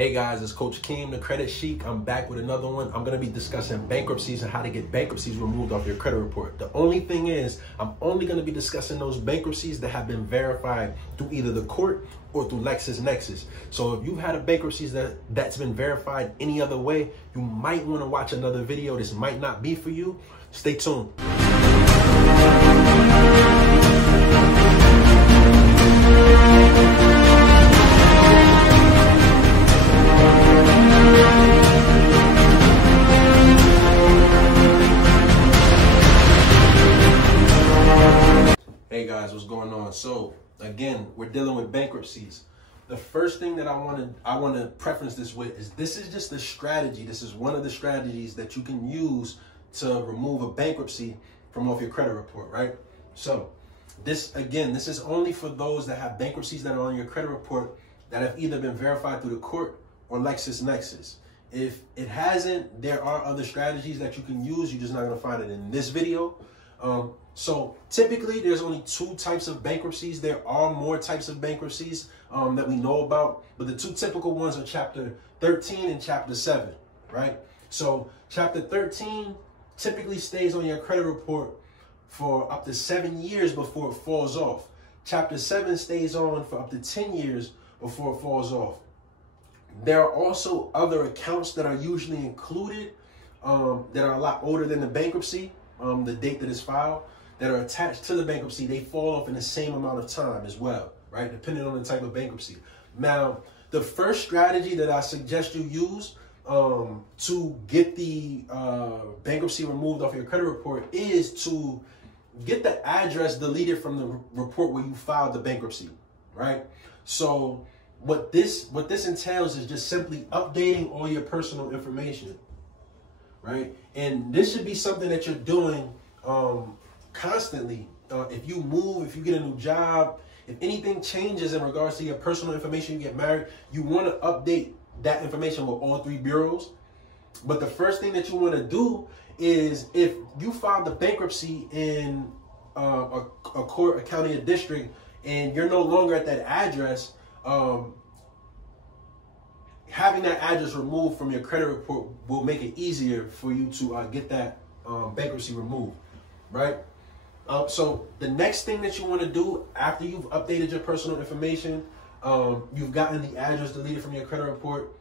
Hey guys, it's Coach Keem, the CreditSheik. I'm back with another one. I'm going to be discussing bankruptcies and how to get bankruptcies removed off your credit report. The only thing is, I'm only going to be discussing those bankruptcies that have been verified through either the court or through LexisNexis. So if you've had a bankruptcies that's been verified any other way, you might want to watch another video. This might not be for you. Stay tuned. Hey guys, what's going on? So again, we're dealing with bankruptcies. The first thing that I want to preference this with is this is just a strategy. This is one of the strategies that you can use to remove a bankruptcy from off your credit report, right? So this is only for those that have bankruptcies that are on your credit report that have either been verified through the court or LexisNexis. If it hasn't, there are other strategies that you can use. You're just not going to find it in this video. So typically there's only two types of bankruptcies. There are more types of bankruptcies that we know about, but the two typical ones are Chapter 13 and Chapter 7, right? So Chapter 13 typically stays on your credit report for up to 7 years before it falls off. Chapter 7 stays on for up to 10 years before it falls off. There are also other accounts that are usually included that are a lot older than the bankruptcy, the date that is filed, that are attached to the bankruptcy. They fall off in the same amount of time as well, right? Depending on the type of bankruptcy. Now, the first strategy that I suggest you use to get the bankruptcy removed off your credit report is to get the address deleted from the report where you filed the bankruptcy, right? So what this entails is just simply updating all your personal information, right? And this should be something that you're doing constantly. If you move, if you get a new job, if anything changes in regards to your personal information, you get married, you want to update that information with all three bureaus. But the first thing that you want to do is, if you filed the bankruptcy in a court, a county, a district, and you're no longer at that address, having that address removed from your credit report will make it easier for you to get that bankruptcy removed, right? So the next thing that you want to do after you've updated your personal information, you've gotten the address deleted from your credit report,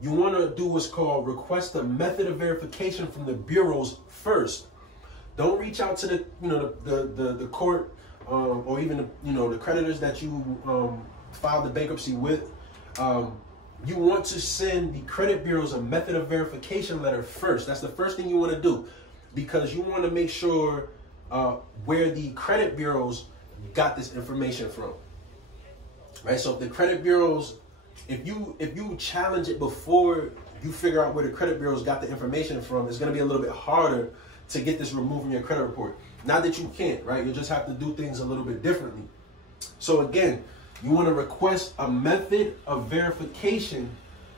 you want to do what's called request a method of verification from the bureaus first. Don't reach out to the court or even the creditors that you filed the bankruptcy with. You want to send the credit bureaus a method of verification letter first. That's the first thing you want to do, because you want to make sure where the credit bureaus got this information from, right? So if the credit bureaus, if you challenge it before you figure out where the credit bureaus got the information from, it's going to be a little bit harder to get this removed from your credit report. Not that you can't, right? You just have to do things a little bit differently. So again, you want to request a method of verification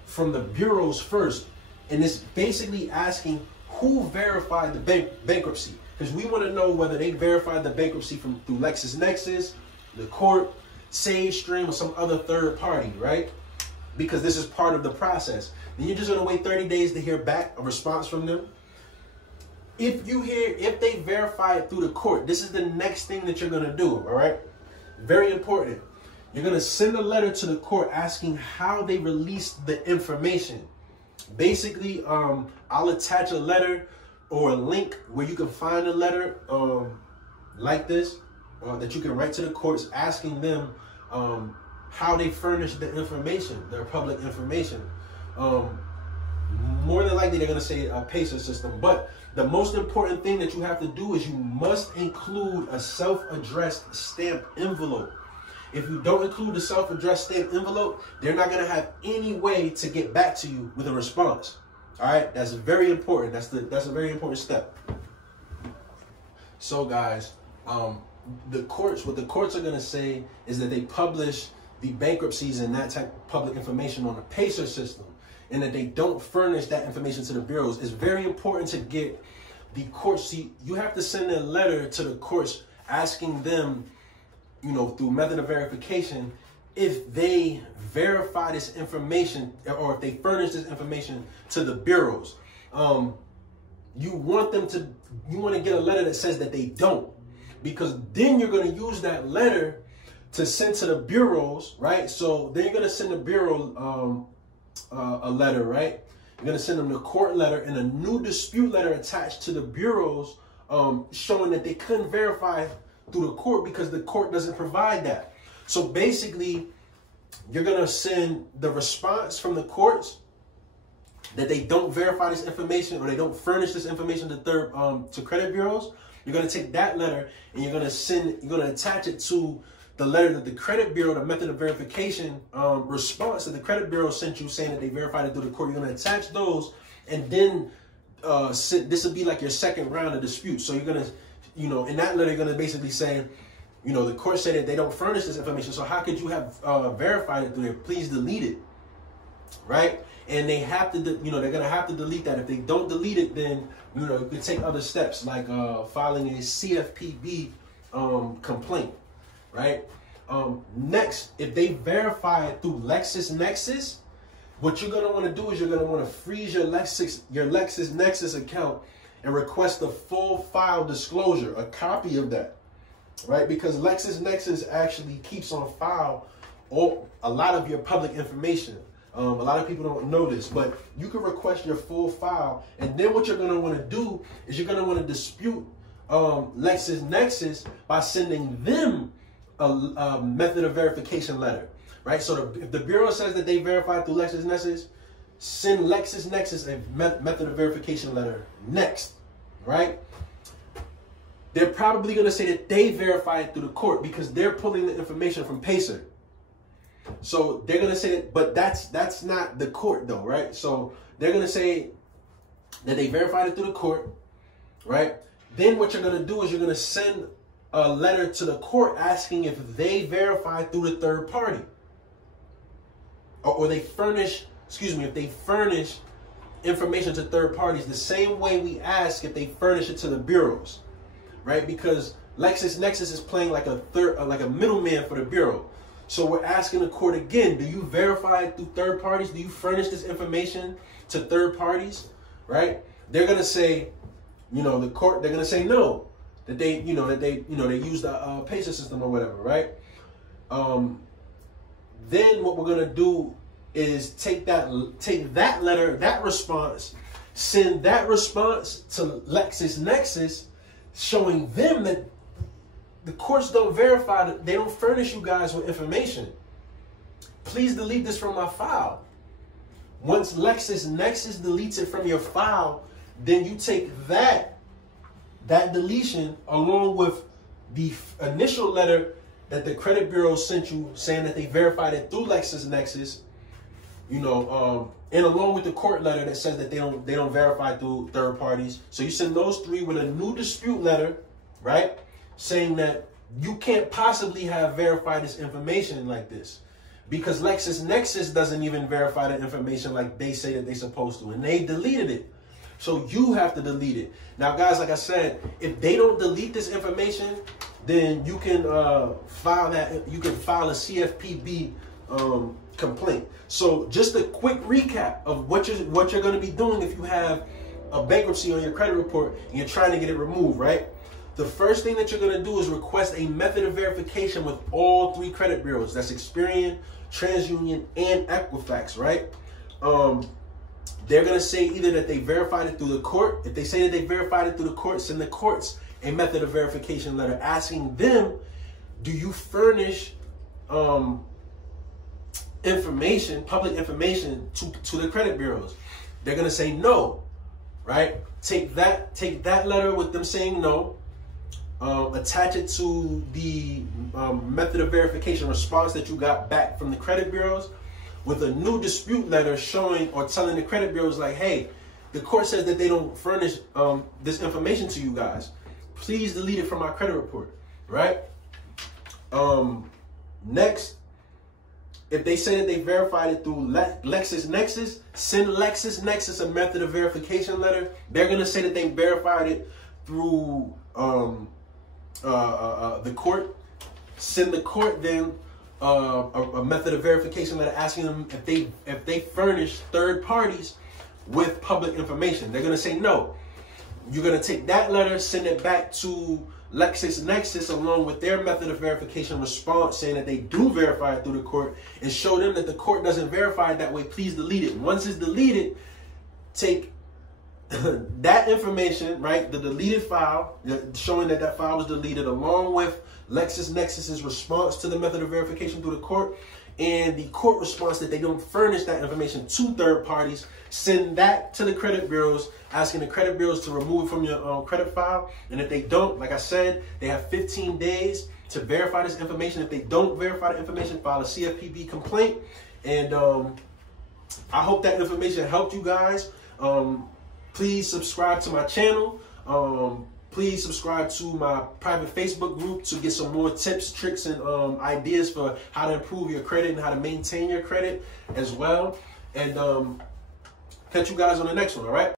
from the bureaus first. And it's basically asking who verified the bankruptcy. Because we want to know whether they verified the bankruptcy through LexisNexis, the court, SageStream, or some other third party, right? Because this is part of the process. Then you're just going to wait 30 days to hear back a response from them. If they verify it through the court, this is the next thing that you're going to do, all right? Very important. You're going to send a letter to the court asking how they released the information. Basically, I'll attach a letter or a link where you can find a letter like this that you can write to the courts asking them how they furnished the information, their public information. More than likely, they're going to say a PACER system. But the most important thing that you have to do is you must include a self-addressed stamped envelope. If you don't include the self-addressed stamped envelope, they're not going to have any way to get back to you with a response. All right, that's very important. That's a very important step. So guys, what the courts are going to say is that they publish the bankruptcies and that type of public information on the PACER system, and that they don't furnish that information to the bureaus. It's very important to get the courts. You have to send a letter to the courts asking them, through method of verification, if they verify this information, or if they furnish this information to the bureaus. You want to get a letter that says that they don't, because then you're going to use that letter to send to the bureaus, right? So then you're going to send the bureau a letter, right? You're going to send them the court letter and a new dispute letter attached to the bureaus, showing that they couldn't verify through the court because the court doesn't provide that. So basically, you're going to send the response from the courts that they don't verify this information, or they don't furnish this information to credit bureaus. You're going to take that letter and you're going to attach it to the letter that the credit bureau, the method of verification response that the credit bureau sent you saying that they verified it through the court. You're going to attach those, and then this will be like your second round of dispute. So you're going to, in that letter, you're going to basically say, the court said that they don't furnish this information. So how could you have verified it through there? Please delete it, right? And they have to, they're going to have to delete that. If they don't delete it, then, you could take other steps like filing a CFPB complaint, right? Next, if they verify it through LexisNexis, what you're going to want to do is you're going to want to freeze your LexisNexis account and request the full file disclosure, a copy of that, right? Because LexisNexis actually keeps on file a lot of your public information. A lot of people don't know this, but you can request your full file, and then what you're going to want to do is you're going to want to dispute LexisNexis by sending them a method of verification letter, right? So if the bureau says that they verified through LexisNexis, send LexisNexis a method of verification letter next, right? They're probably going to say that they verified it through the court because they're pulling the information from Pacer. So they're going to say that, but that's not the court though, right? So they're going to say that they verified it through the court, right? Then what you're going to do is you're going to send a letter to the court asking if they verified through the third party, or they furnish, if they furnish information to third parties the same way we ask if they furnish it to the bureaus, right? Because LexisNexis is playing like a middleman for the bureau. So we're asking the court again, do you verify it through third parties? Do you furnish this information to third parties, right? They're going to say, the court, they're going to say no, that they use the Pacer system or whatever, right? Then what we're going to do is take that letter, that response, send that response to LexisNexis, showing them that the courts don't verify, that they don't furnish you guys with information. Please delete this from my file. Once LexisNexis deletes it from your file, then you take that deletion along with the initial letter that the credit bureau sent you saying that they verified it through LexisNexis, and along with the court letter that says that they don't verify through third parties. So you send those three with a new dispute letter, right? Saying that you can't possibly have verified this information like this because LexisNexis doesn't even verify the information like they say that they're supposed to, and they deleted it. So you have to delete it. Now, guys, like I said, if they don't delete this information, then you can file a CFPB complaint. So just a quick recap of what you're going to be doing if you have a bankruptcy on your credit report and you're trying to get it removed, right? The first thing that you're going to do is request a method of verification with all three credit bureaus. That's Experian, TransUnion, and Equifax, right? They're going to say either that they verified it through the court. If they say that they verified it through the court, send the courts a method of verification letter asking them, do you furnish information, public information to the credit bureaus? They're going to say no, right? Take that letter with them saying no, attach it to the method of verification response that you got back from the credit bureaus with a new dispute letter showing or telling the credit bureaus like, hey, the court says that they don't furnish this information to you guys. Please delete it from our credit report, right? Next, if they say that they verified it through LexisNexis, send LexisNexis a method of verification letter. They're going to say that they verified it through the court. Send the court then a method of verification letter asking them if they furnish third parties with public information. They're going to say no. You're going to take that letter, send it back to LexisNexis along with their method of verification response saying that they do verify it through the court, and show them that the court doesn't verify it that way. Please delete it. Once it's deleted, take that information, right, the deleted file, showing that that file was deleted, along with LexisNexis's response to the method of verification through the court, and the court response that they don't furnish that information to third parties. Send that to the credit bureaus, asking the credit bureaus to remove it from your credit file. And if they don't, like I said, they have 15 days to verify this information. If they don't verify the information, file a CFPB complaint. And I hope that information helped you guys. Please subscribe to my channel. Please subscribe to my private Facebook group to get some more tips, tricks, and ideas for how to improve your credit and how to maintain your credit as well. And catch you guys on the next one, all right?